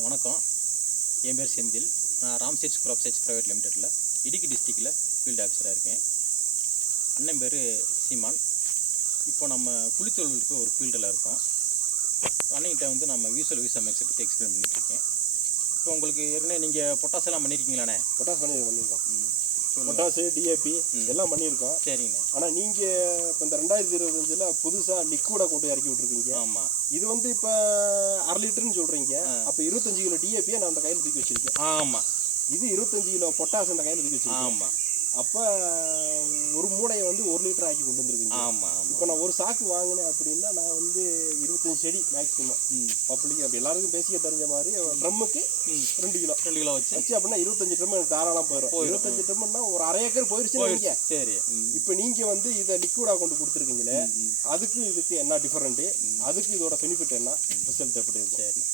வணக்கம். என் பேர் செந்தில். நான் ராம்செட்ஸ் க்ராப் சைட்ஸ் ப்ரைவேட் லிமிடெட்டில் இடுக்கி டிஸ்ட்ரிக்டில் ஃபீல்டு ஆஃபீஸராக இருக்கேன். அண்ணன் பேர் சீமான். இப்போ நம்ம குளித்தொழிலுக்கு ஒரு ஃபீல்டில் இருக்கோம். அண்ணன்கிட்ட வந்து நம்ம விசா மேக்ஸை பற்றி எக்ஸ்பிளைன் பண்ணிகிட்ருக்கேன். இப்போ உங்களுக்கு ஏற்கனவே நீங்கள் பொட்டாஸ் எல்லாம் பண்ணியிருக்கீங்களாண்ணே? பொட்டாஸ் பண்ணியிருக்கோம். பொட்டாஸு, டிஏபி எல்லாம் பண்ணியிருக்கோம். சரிங்கண்ணே. ஆனால் நீங்கள் இப்போ இந்த 2025 புதுசாக லிக்விடாக கொண்டு இறக்கி விட்ருக்கீங்க. ஆமாம். இது வந்து இப்போ 1/2 லிட்டர்னு சொல்கிறீங்க. அப்போ 25 கிலோ டிஏபியை நான் அந்த கையில் தூக்கி வச்சுருக்கேன். ஆமாம். இது 25 கிலோ பொட்டாஸ் அந்த கையில் தூக்கி வச்சுருக்கேன். ஆமாம். அப்போ ஒரு மூடையை வந்து 1 லிட்டர் ஆக்கி கொண்டு வந்துருக்கீங்க. ஆமாம். இப்போ நான் ஒரு சாக்கு வாங்கினேன் அப்படின்னா நான் வந்து 25 செடி மேக்ஸிமம் பப்ளிக் அப்படி எல்லாருக்கும் பேசிக்க தெரிஞ்ச மாதிரி ட்ரம்முக்கு 2 கிலோ வச்சு அப்படின்னா 25 ட்ரம் எனக்கு தாராளம் போயிடும். 25 ட்ரம்னா ஒரு 1/2 ஏக்கர் போயிருச்சு. சரி. இப்போ நீங்கள் வந்து இதை லிக்விடாக கொண்டு கொடுத்துருக்கீங்களே, அதுக்கு இதுக்கு என்ன டிஃபரெண்ட்டு, அதுக்கு இதோட பெனிஃபிட் என்ன, ரிசல்ட் எப்படி இருக்கும்? சரி.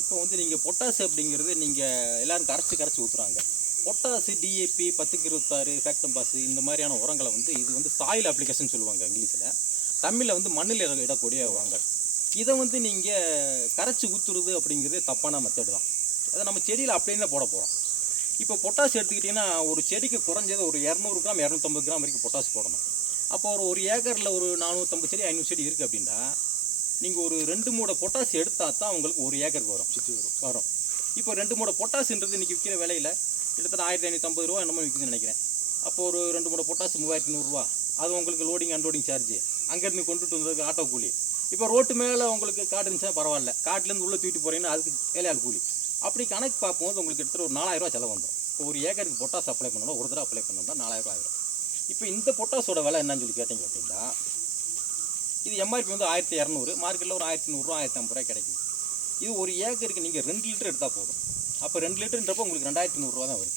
இப்போ வந்து நீங்கள் பொட்டாஸ் அப்படிங்கிறது நீங்கள் எல்லோரும் கரைச்சி ஊற்றுறாங்க. பொட்டாசு, டிஏபி, 10-26, ஃபேக்டம் பாஸ் இந்த மாதிரியான உரங்களை வந்து இது வந்து சாயில் அப்ளிகேஷன் சொல்லுவாங்க இங்கிலீஷில். தமிழில் வந்து மண்ணில் இடக்கூடிய உரங்கள். இதை வந்து நீங்கள் கரைச்சி ஊற்றுறது அப்படிங்கிறது தப்பான மெத்தடு தான். அதை நம்ம செடியில் அப்படியே தான் போட போகிறோம். இப்போ பொட்டாஸ் எடுத்துக்கிட்டிங்கன்னா ஒரு செடிக்கு குறைஞ்சது ஒரு 200 கிராம் 250 கிராம் வரைக்கும் பொட்டாஸ் போடணும். அப்போ ஒரு ஏக்கரில் ஒரு 450 செடி 500 செடி இருக்குது அப்படின்னா நீங்கள் ஒரு 2 மூடை பொட்டாஸ் எடுத்தால் தான் உங்களுக்கு ஒரு ஏக்கருக்கு வரும். இப்போ 2 மூடை பொட்டாஸ்ன்றது இன்றைக்கி விற்கிற விலையில் கிட்டத்தட்ட 1550 ரூபா என்னமோ விற்குதுன்னு நினைக்கிறேன். அப்போ ஒரு 2 மூடை பொட்டாஸ் 3100 ரூபா. அது உங்களுக்கு லோடிங் அன்லோடிங் சார்ஜ், அங்கேருந்து கொண்டுட்டு வந்ததுக்கு ஆட்டோ கூலி. இப்போ ரோட்டு மேலே உங்களுக்கு காடு இருந்துச்சுன்னா பரவாயில்ல, காட்டிலேருந்து உள்ளே தூக்கிட்டு போகிறீங்கன்னா அதுக்கு வேலையாள் கூலி. அப்படி கணக்கு பார்க்கும்போது உங்களுக்கு கிட்டத்தட்ட ஒரு 4000 ரூபா செலவு வந்துடும். இப்போ ஒரு ஏக்கருக்கு பொட்டாஸ் அப்ளை பண்ணணும், ஒரு தடவை அப்ளை பண்ணோம்னா 4000 ரூபா ஆயிடும். இப்போ இந்த பொட்டாஸோட விலை என்னன்னு சொல்லி கேட்டிங்க அப்படின்னா, இது எம்ஆர்பி வந்து 1200, மார்க்கெட்டில் ஒரு 1100 ரூபா 1050 ரூபாய் கிடைக்குது. இது ஒரு ஏக்கருக்கு நீங்கள் 2 லிட்டர் எடுத்தால் போதும். அப்போ 2 லிட்டருன்றப்போ உங்களுக்கு 2300 ரூபா தான் வருது.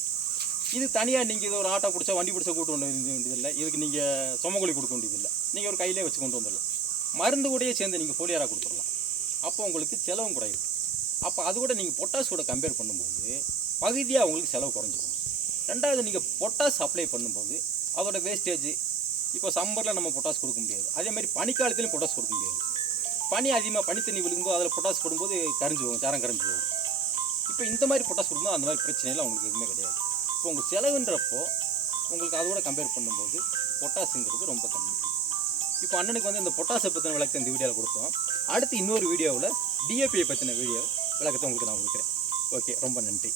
இது தனியாக நீங்கள் இது ஒரு ஆட்டோ பிடிச்சா வண்டி பிடிச்சா கூட்டு கொண்டு வேண்டியதில்லை. இதுக்கு நீங்கள் சுமக்கூலி கொடுக்க வேண்டியதில்லை. நீங்கள் ஒரு கையிலே வச்சு கொண்டு வந்துடலாம். மருந்து கூடயே சேர்ந்து நீங்கள் போலியாராக கொடுத்துடலாம். அப்போ உங்களுக்கு செலவும் குறையுது. அப்போ அது கூட நீங்கள் பொட்டாஸ் கூட கம்பேர் பண்ணும்போது பகுதியாக உங்களுக்கு செலவு குறைஞ்சிக்கும். ரெண்டாவது, நீங்கள் பொட்டாஸ் அப்ளை பண்ணும்போது அதோட வேஸ்டேஜ், இப்போ சம்மரில் நம்ம பொட்டாஸ் கொடுக்க முடியாது. அதேமாதிரி பனிக்காலத்துலையும் பொட்டாஸ் கொடுக்க முடியாது. பனி அதிகமாக பனி தண்ணி விழுகும்போது அதில் பொட்டாஸ் கொடுக்கும்போது கரைஞ்சி போகும், சாரம் கரைஞ்சி போகும். இப்போ இந்த மாதிரி பொட்டாஸ் கொடுக்கும்போது அந்த மாதிரி பிரச்சனைலாம் உங்களுக்கு எதுவுமே கிடையாது. இப்போ உங்கள் செலவுன்றப்போ உங்களுக்கு அதோட கம்பேர் பண்ணும்போது பொட்டாஸுங்கிறது ரொம்ப கம்மி. இப்போ அண்ணனுக்கு வந்து இந்த பொட்டாஸை பற்றின விளக்கத்தை இந்த வீடியோவில் கொடுத்தோம். அடுத்து இன்னொரு வீடியோவில் டிஏபியை பற்றின விளக்கத்தை உங்களுக்கு நான் கொடுக்குறேன். ஓகே, ரொம்ப நன்றி.